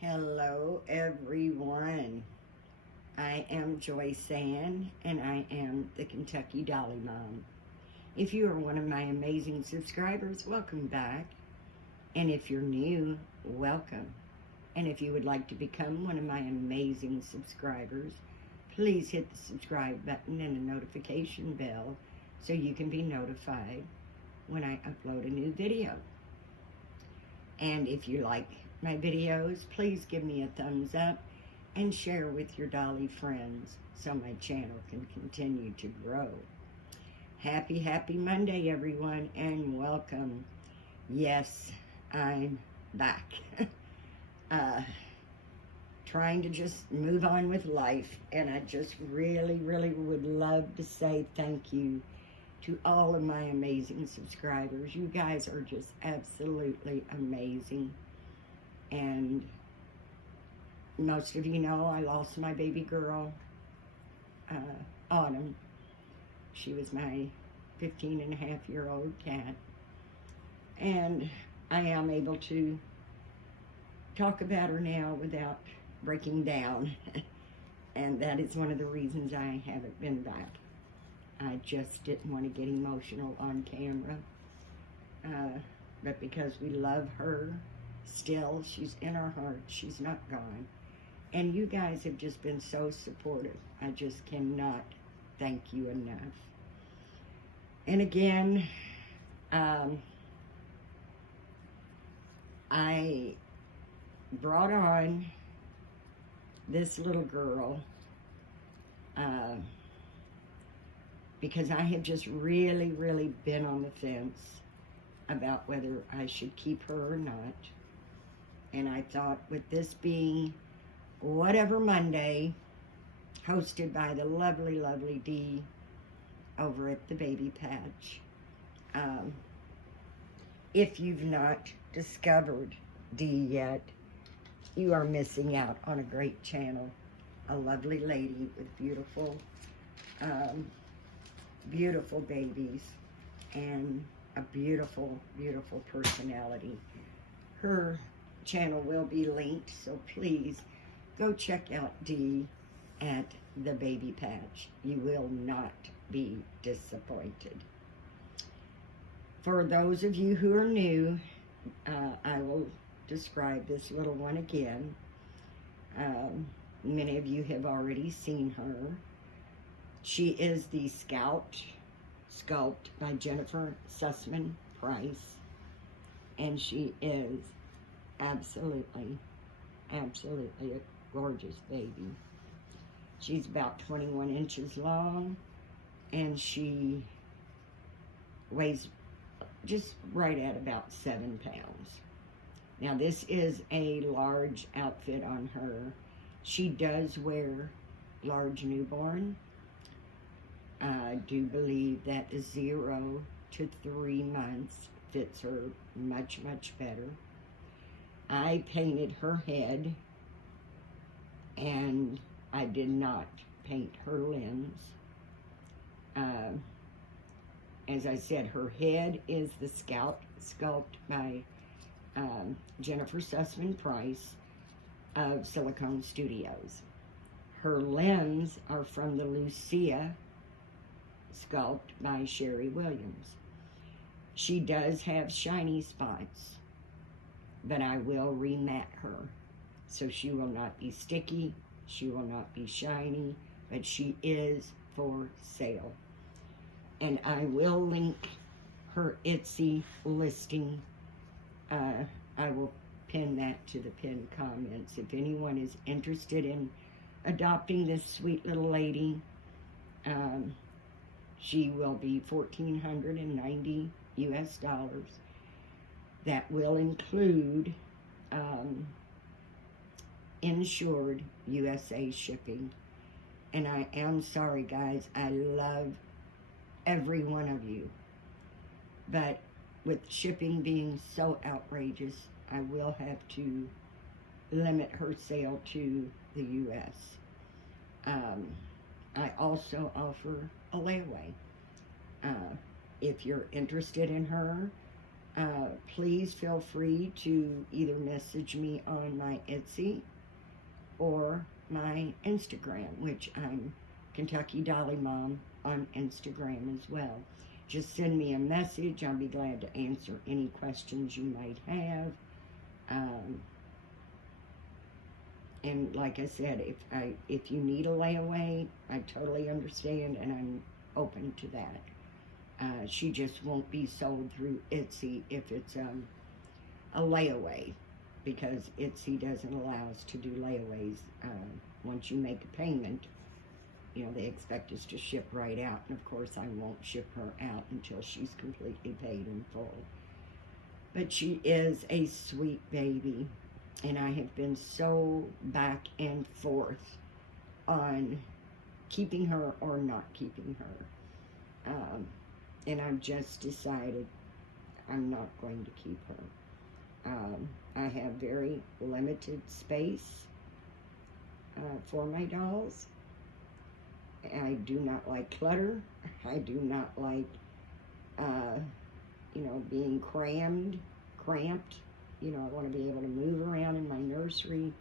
Hello everyone. I am Joyce Ann and I am the Kentucky Dolly Mom. If you are one of my amazing subscribers, welcome back. And if you're new, welcome. And if you would like to become one of my amazing subscribers, please hit the subscribe button and the notification bell so you can be notified when I upload a new video. And if you like my videos, please give me a thumbs up and share with your dolly friends so my channel can continue to grow. Happy Monday, everyone, and welcome. Yes, I'm back. Trying to just move on with life, and I just really would love to say thank you to all of my amazing subscribers. You guys are just absolutely amazing. And most of you know I lost my baby girl, Autumn. She was my 15-and-a-half-year-old cat. And I am able to talk about her now without breaking down. And that is one of the reasons I haven't been back. I just didn't want to get emotional on camera. But because we love her, still, she's in our hearts. She's not gone. And you guys have just been so supportive. I just cannot thank you enough. And again, I brought on this little girl because I have just really been on the fence about whether I should keep her or not. And I thought, with this being Whatever Monday, hosted by the lovely Dee over at the Baby Patch. If you've not discovered Dee yet, you are missing out on a great channel. A lovely lady with beautiful babies and a beautiful personality. Her channel will be linked, so please go check out Dee at the Baby Patch. You will not be disappointed. For those of you who are new, I will describe this little one again. Many of you have already seen her. She is the sculpt by Jennifer Sussman Price, and she is absolutely a gorgeous baby. She's about 21 inches long, and she weighs just right at about 7 pounds. Now, this is a large outfit on her. She does wear large newborn. I do believe that 0 to 3 months fits her much better. I painted her head, and I did not paint her limbs. As I said, her head is the sculpt by Jennifer Sussman Price of Silicone Studios. Her limbs are from the Lucia sculpt by Sherri Williams. She does have shiny spots, but I will rematte her. So she will not be sticky, she will not be shiny, but she is for sale. And I will link her Etsy listing. I will pin that to the pinned comments. If anyone is interested in adopting this sweet little lady, she will be $1,490 US. That will include insured USA shipping. And I am sorry, guys, I love every one of you, but with shipping being so outrageous, I will have to limit her sale to the US. I also offer a layaway. If you're interested in her, Please feel free to either message me on my Etsy or my Instagram, which I'm Kentucky Dolly Mom on Instagram as well. Just send me a message. I'll be glad to answer any questions you might have. And like I said, if you need a layaway, I totally understand, and I'm open to that. She just won't be sold through Etsy if it's a layaway, because Etsy doesn't allow us to do layaways. Once you make a payment, you know, they expect us to ship right out, and of course I won't ship her out until she's completely paid in full. But she is a sweet baby, and I have been so back and forth on keeping her or not keeping her. And I've just decided I'm not going to keep her. I have very limited space for my dolls. I do not like clutter. I do not like, you know, being cramped. You know, I want to be able to move around in my nursery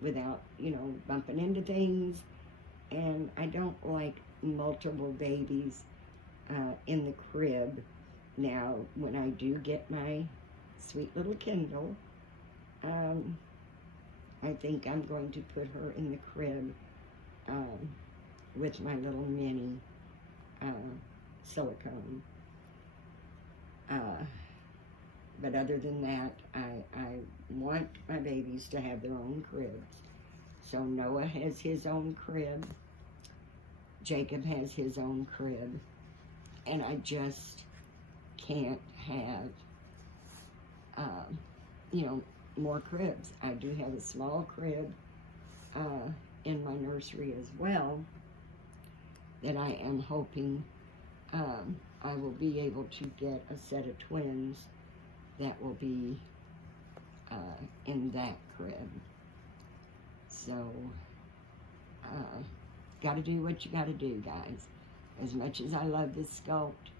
without, you know, bumping into things. And I don't like multiple babies in the crib. Now, when I do get my sweet little Kindle, I think I'm going to put her in the crib with my little mini Silicone. But other than that, I want my babies to have their own cribs. So Noah has his own crib. Jacob has his own crib. And I just can't have, you know, more cribs. I do have a small crib in my nursery as well that I am hoping I will be able to get a set of twins that will be in that crib. So, gotta do what you gotta do, guys. As much as I love this sculpt,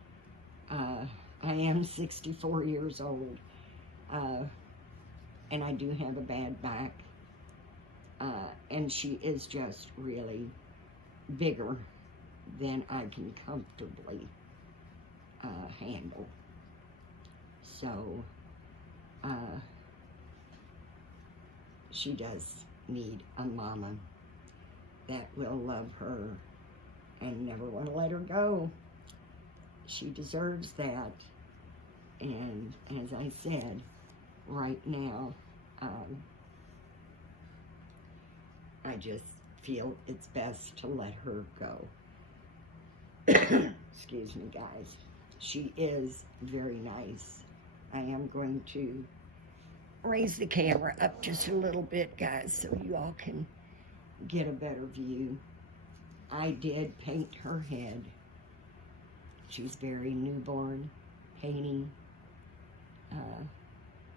I am 64 years old, and I do have a bad back, and she is just really bigger than I can comfortably handle. So, she does need a mama that will love her and never want to let her go. She deserves that. And as I said, right now, I just feel it's best to let her go. Excuse me, guys. She is very nice. I am going to raise the camera up just a little bit, guys, so you all can get a better view. I did paint her head. She's very newborn painting,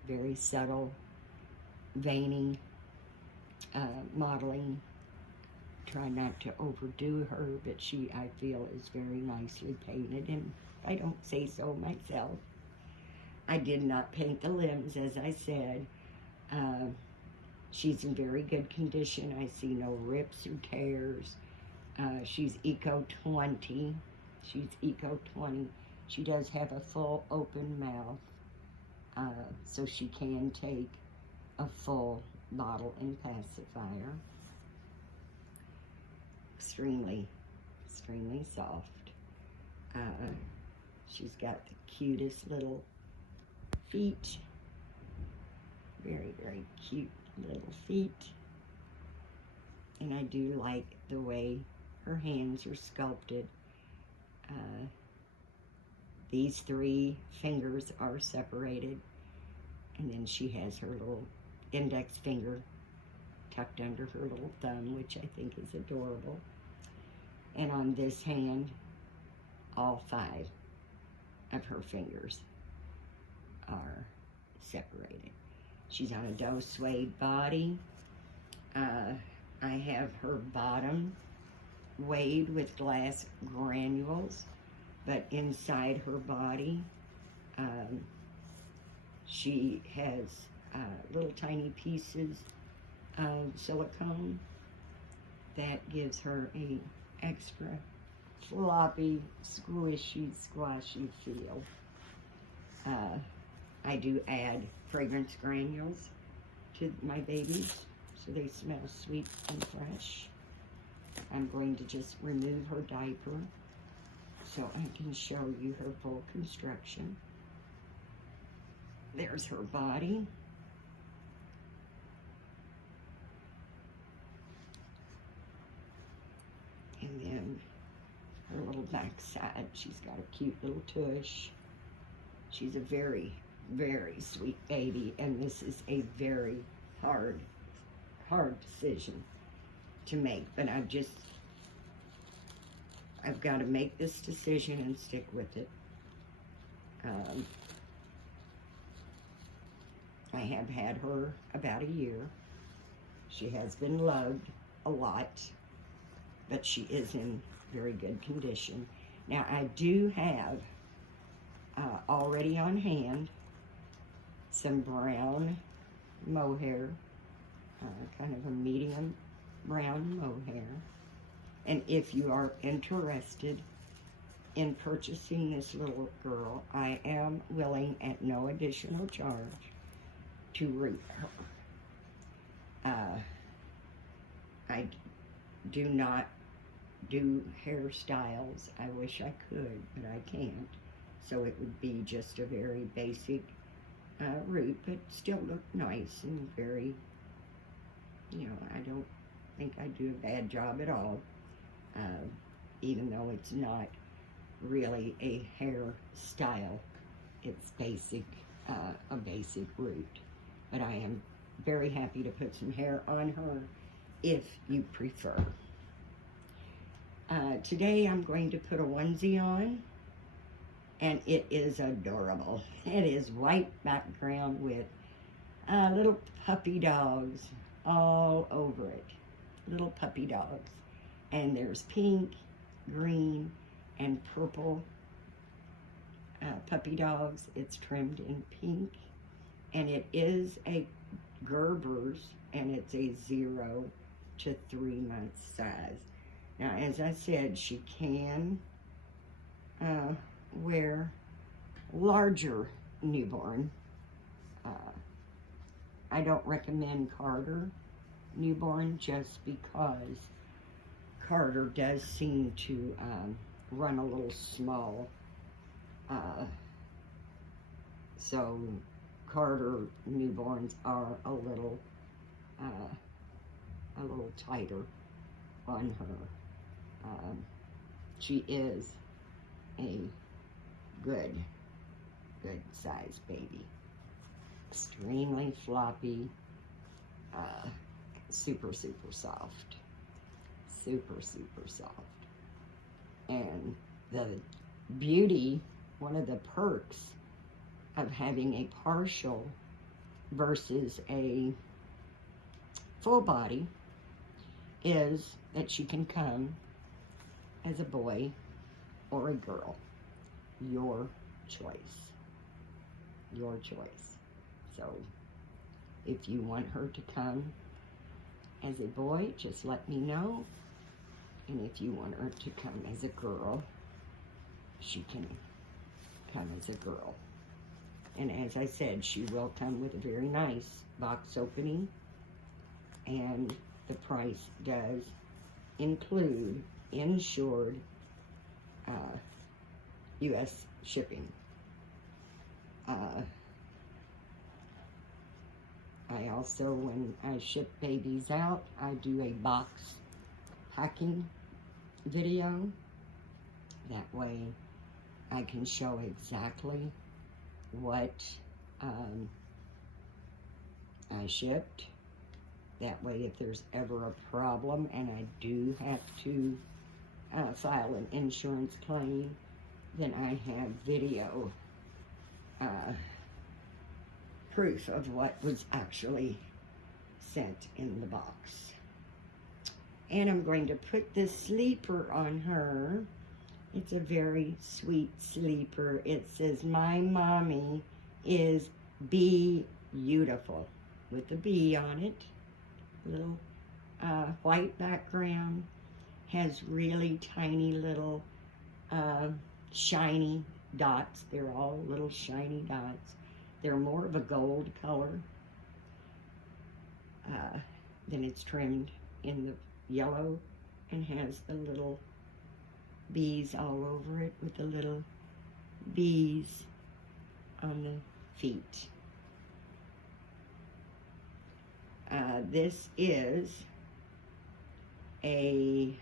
very subtle veining, modeling. Try not to overdo her, but she, I feel, is very nicely painted, and I don't say so myself. I did not paint the limbs, as I said. She's in very good condition. I see no rips or tears. She's Eco 20. She's Eco 20. She does have a full open mouth, so she can take a full bottle and pacifier. Extremely, extremely soft. She's got the cutest little feet. Very, very cute little feet. And I do like the way her hands are sculpted. These three fingers are separated, and then she has her little index finger tucked under her little thumb, which I think is adorable. And on this hand, all 5 of her fingers are separated. She's on a doe suede body. I have her bottom weighed with glass granules, but inside her body She has little tiny pieces of silicone that gives her a extra floppy, squishy, squashy feel. I do add fragrance granules to my babies so they smell sweet and fresh. I'm going to just remove her diaper so I can show you her full construction. There's her body. And then her little backside. She's got a cute little tush. She's a very, very sweet baby, and this is a very hard decision to make, but I've got to make this decision and stick with it. I have had her about a year. She has been loved a lot, but she is in very good condition. Now, I do have already on hand some brown mohair, kind of a medium brown mohair. And if you are interested in purchasing this little girl, I am willing at no additional charge to root her. I do not do hairstyles. I wish I could, but I can't. So it would be just a very basic root, but still look nice and very, you know, I don't think I do a bad job at all, even though it's not really a hairstyle. It's basic, a basic root. But I am very happy to put some hair on her if you prefer. Today I'm going to put a onesie on, and it is adorable. It is white background with little puppy dogs all over it. Little puppy dogs. And there's pink, green, and purple puppy dogs. It's trimmed in pink. And it is a Gerber's, and it's a 0 to 3 month size. Now, as I said, she can wear larger newborn. I don't recommend Carter newborn just because Carter does seem to run a little small. So Carter newborns are a little tighter on her. She is a good size baby. Extremely floppy, super soft. Super soft. And the beauty, one of the perks of having a partial versus a full body is that she can come as a boy or a girl. Your choice. Your choice. So, if you want her to come as a boy, just let me know. And if you want her to come as a girl, she can come as a girl. And as I said, she will come with a very nice box opening. And the price does include insured U.S. shipping. I also, when I ship babies out, I do a box packing video. That way I can show exactly what I shipped. That way, if there's ever a problem and I do have to file an insurance claim, then I have video proof of what was actually sent in the box. And I'm going to put this sleeper on her. It's a very sweet sleeper. It says, my mommy is beautiful, with a B on it. Little white background. Has really tiny little shiny dots. They're all little shiny dots. They're more of a gold color. Then it's trimmed in the yellow and has the little bees all over it with the little bees on the feet. This is a,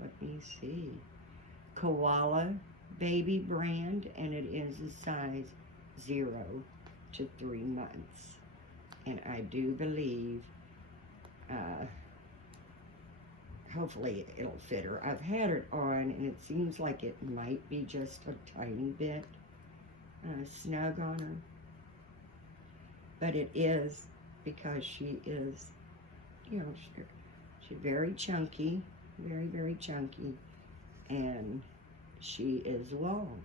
let me see, koala baby brand, and it is a size 0 to 3 months. And I do believe, hopefully it'll fit her. I've had it on, and it seems like it might be just a tiny bit snug on her. But it is, because she is, you know, she's very chunky, very, very chunky, and she is long.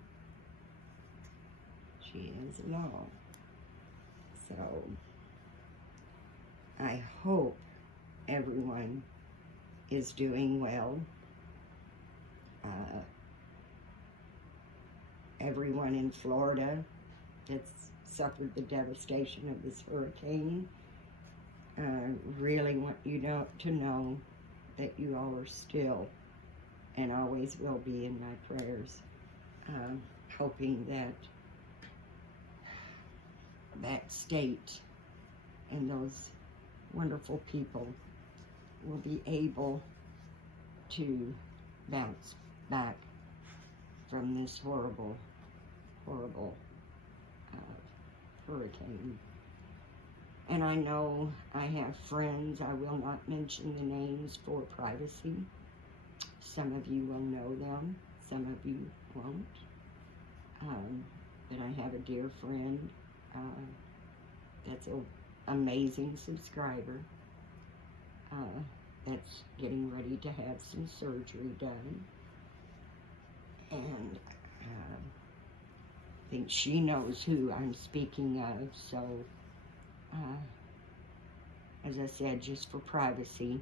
She is long. So, I hope everyone is doing well. Everyone in Florida that's suffered the devastation of this hurricane, really want you to know that you all are still and always will be in my prayers, hoping that that state and those wonderful people will be able to bounce back from this horrible, horrible hurricane. And I know I have friends, I will not mention the names for privacy. Some of you will know them, some of you won't. But I have a dear friend that's an amazing subscriber that's getting ready to have some surgery done. And I think she knows who I'm speaking of, so as I said, just for privacy,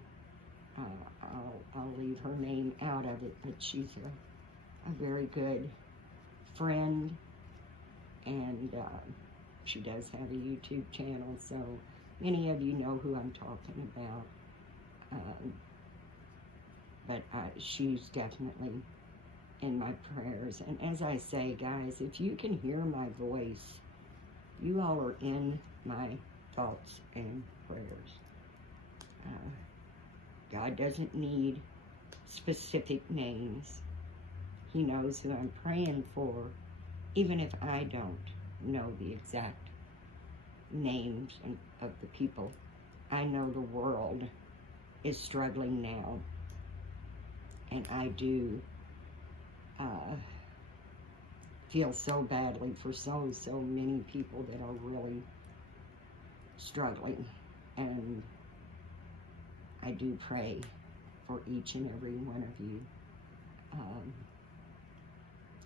I'll leave her name out of it, but she's a very good friend, and she does have a YouTube channel, so many of you know who I'm talking about. But she's definitely in my prayers. And as I say, guys, if you can hear my voice, you all are in my thoughts and prayers. God doesn't need specific names. He knows who I'm praying for, even if I don't know the exact names of the people. I know the world is struggling now, and I do feel so badly for so many people that are really struggling, and I do pray for each and every one of you.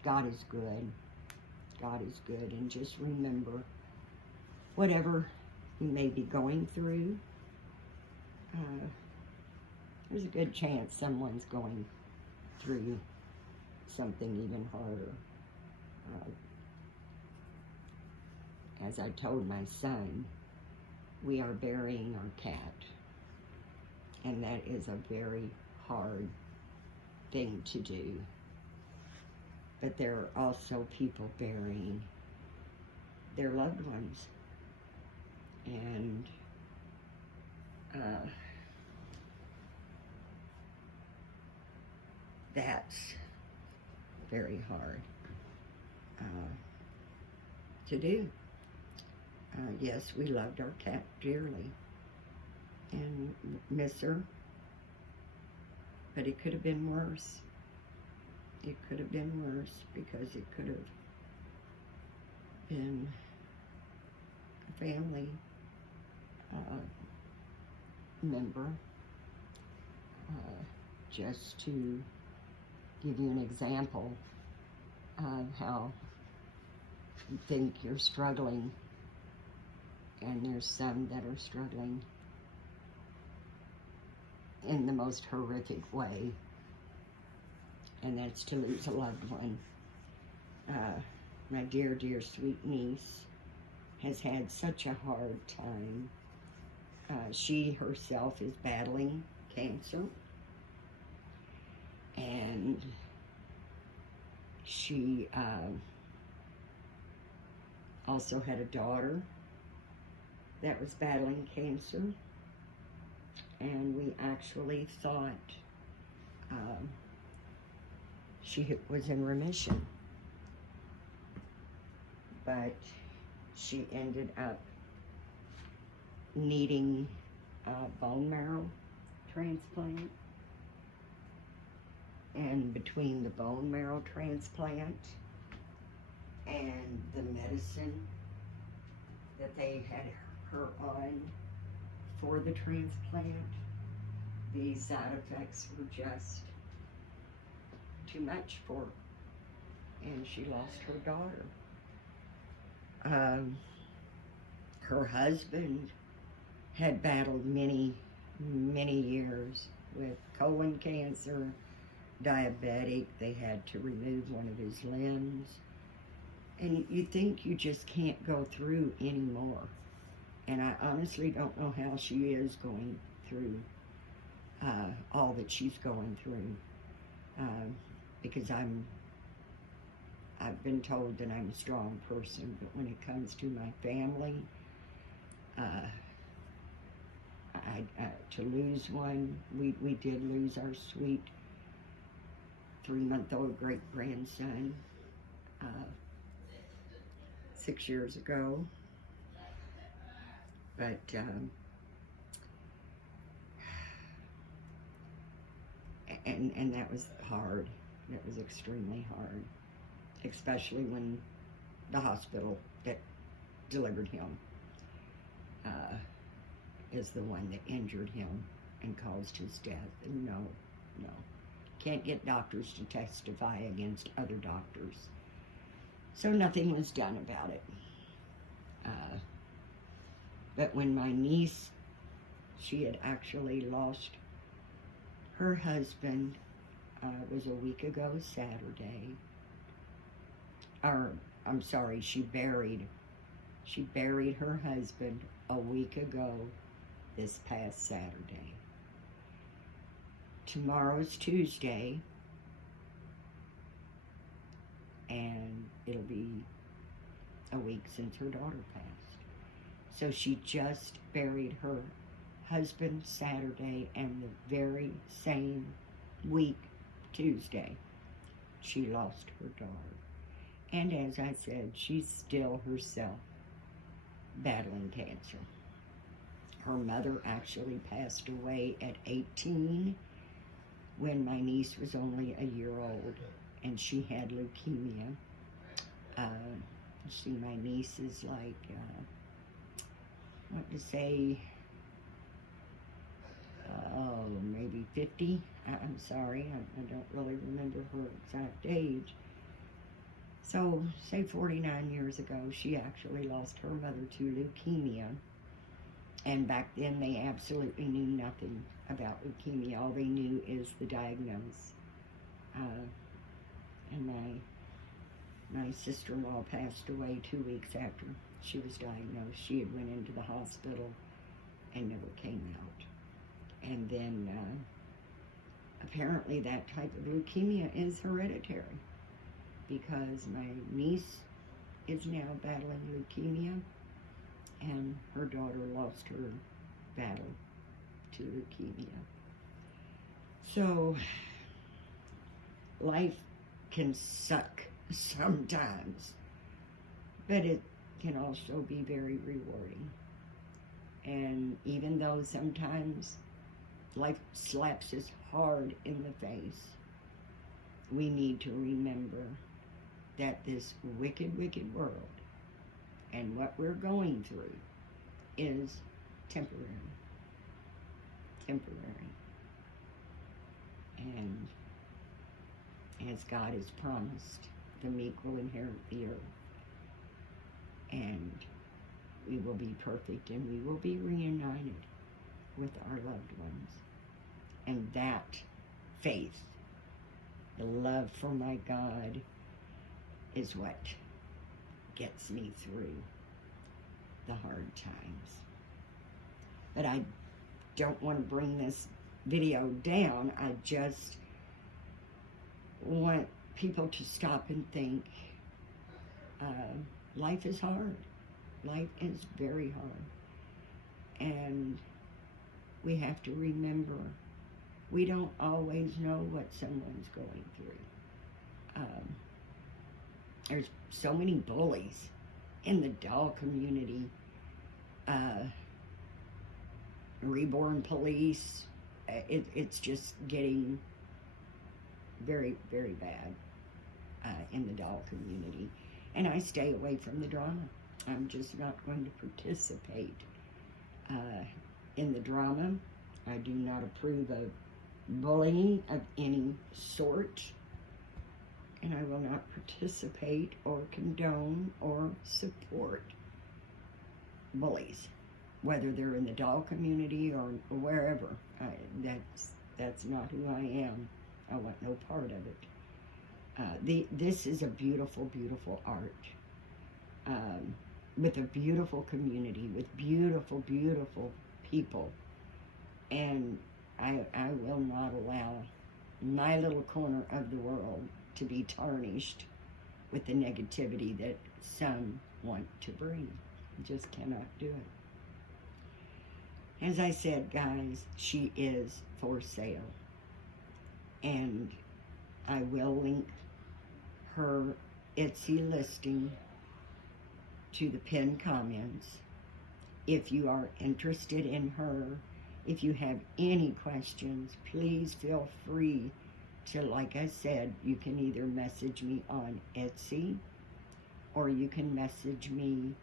God is good. God is good, and just remember, whatever you may be going through, there's a good chance someone's going through something even harder. As I told my son, we are burying our cat, and that is a very hard thing to do. But there are also people burying their loved ones, and that's very hard to do. Yes, we loved our cat dearly and miss her, but it could have been worse. It could have been worse, because it could have been a family member just to give you an example of how you think you're struggling, and there's some that are struggling in the most horrific way, and that's to lose a loved one. My dear, dear sweet niece has had such a hard time. She herself is battling cancer, and she also had a daughter that was battling cancer, and we actually thought she was in remission, but she ended up needing a bone marrow transplant. And between the bone marrow transplant and the medicine that they had her on for the transplant, the side effects were just too much for her, and she lost her daughter. Her husband had battled many, many years with colon cancer, diabetic. They had to remove one of his limbs. And you think you just can't go through anymore. And I honestly don't know how she is going through all that she's going through. Because I've been told that I'm a strong person, but when it comes to my family, to lose one, we did lose our sweet 3-month-old great-grandson 6 years ago, but and that was hard. That was extremely hard, especially when the hospital that delivered him is the one that injured him and caused his death. And no, can't get doctors to testify against other doctors. So nothing was done about it. But when my niece, she had actually lost her husband, was a week ago Saturday. Or, I'm sorry, she buried her husband a week ago this past Saturday. Tomorrow's Tuesday, and it'll be a week since her daughter passed. So she just buried her husband Saturday, and the very same week, Tuesday, she lost her daughter. And as I said, she's still herself battling cancer. Her mother actually passed away at 18 when my niece was only a year old, and she had leukemia. See, my niece is like, maybe 50. I'm sorry, I don't really remember her exact age. So, say 49 years ago, she actually lost her mother to leukemia. And back then, they absolutely knew nothing about leukemia. All they knew is the diagnosis. And my sister-in-law passed away 2 weeks after she was diagnosed. She had went into the hospital and never came out. And then, apparently that type of leukemia is hereditary, because my niece is now battling leukemia, and her daughter lost her battle to leukemia. So, life can suck sometimes, but it can also be very rewarding. And even though sometimes life slaps us hard in the face, we need to remember that this wicked, wicked world and what we're going through is temporary. Temporary. And as God has promised. The meek will inherit the earth. And we will be perfect, and we will be reunited with our loved ones. And that faith, the love for my God, is what gets me through the hard times. But I don't want to bring this video down. I just want people to stop and think, life is hard. Life is very hard. And we have to remember, we don't always know what someone's going through. There's so many bullies in the doll community. Reborn police. It's just getting very, very bad in the doll community. And I stay away from the drama. I'm just not going to participate in the drama. I do not approve of bullying of any sort. And I will not participate or condone or support bullies, whether they're in the doll community or wherever. That's not who I am. I want no part of it. This is a beautiful, beautiful art, with a beautiful community, with beautiful, beautiful people. And I will not allow my little corner of the world to be tarnished with the negativity that some want to bring. Just cannot do it. As I said, guys, she is for sale. And I will link her Etsy listing to the pinned comments. If you are interested in her, if you have any questions, please feel free to, like I said, you can either message me on Etsy or you can message me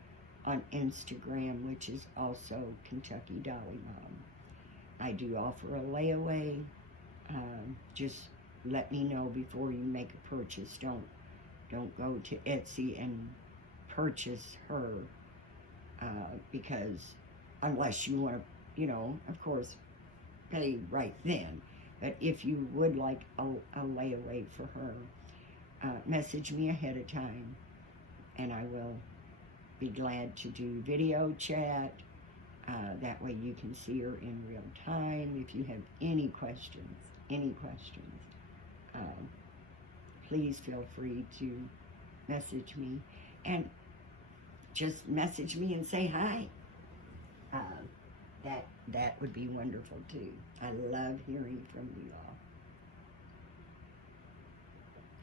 on Instagram, which is also Kentucky Dolly Mom. I do offer a layaway. Just let me know before you make a purchase. Don't go to Etsy and purchase her, because unless you want to, of course, pay right then. But if you would like a layaway for her, message me ahead of time, and I will be glad to do video chat. That way you can see her in real time. If you have any questions, please feel free to message me. And just message me and say hi. That would be wonderful too. I love hearing from you all.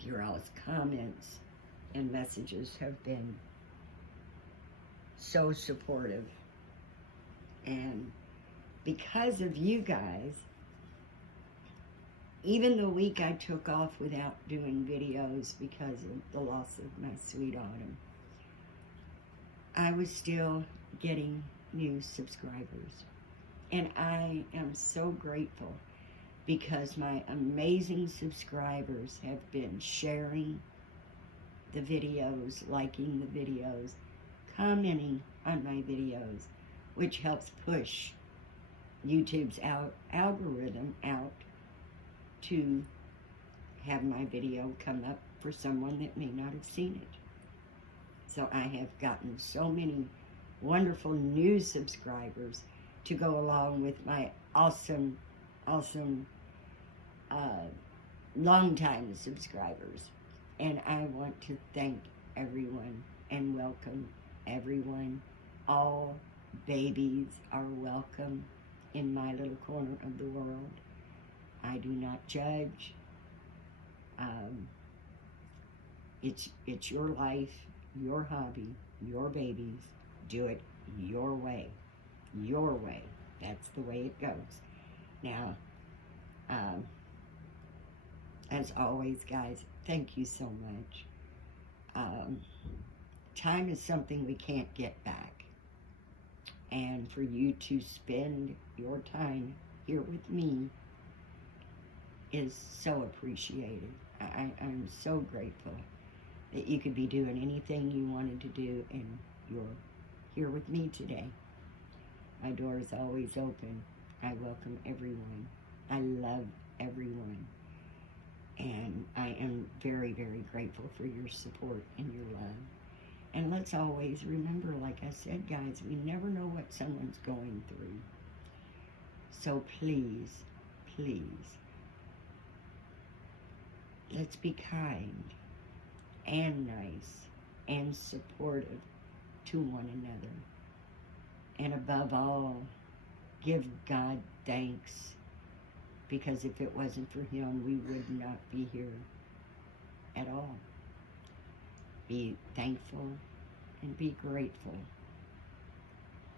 Your all's comments and messages have been so supportive. And because of you guys, even the week I took off without doing videos because of the loss of my sweet Autumn, I was still getting new subscribers. And I am so grateful because my amazing subscribers have been sharing the videos, liking the videos, commenting on my videos, which helps push YouTube's algorithm out to have my video come up for someone that may not have seen it. So I have gotten so many wonderful new subscribers to go along with my awesome longtime subscribers. And I want to thank everyone and welcome everyone. All babies are welcome in my little corner of the world. I do not judge. It's your life, your hobby, your babies. Do it your way. Your way. That's the way it goes. Now, as always, guys, thank you so much. Time is something we can't get back. And for you to spend your time here with me is so appreciated. I'm so grateful that you could be doing anything you wanted to do, and you're here with me today. My door is always open. I welcome everyone. I love everyone. And I am very, very grateful for your support and your love. And let's always remember, like I said, guys, we never know what someone's going through. So please, please, let's be kind and nice and supportive to one another. And above all, give God thanks, because if it wasn't for Him, we would not be here at all. Be thankful and be grateful,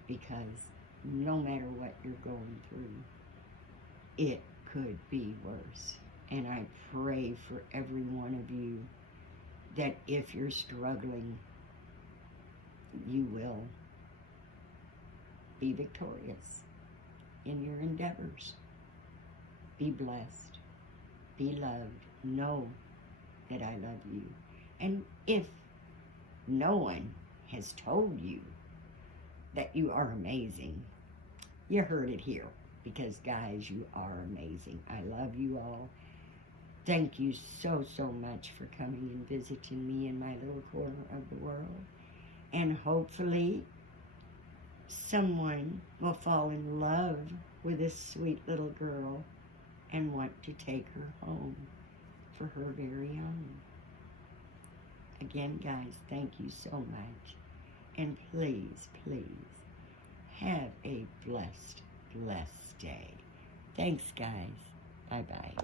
because no matter what you're going through, it could be worse. And I pray for every one of you that if you're struggling, you will be victorious in your endeavors. Be blessed. Be loved. Know that I love you. And if no one has told you that you are amazing, you heard it here. Because, guys, you are amazing. I love you all. Thank you so, so much for coming and visiting me in my little corner of the world. And hopefully someone will fall in love with this sweet little girl and want to take her home for her very own. Again, guys, thank you so much. And please, please, have a blessed, blessed day. Thanks, guys. Bye-bye.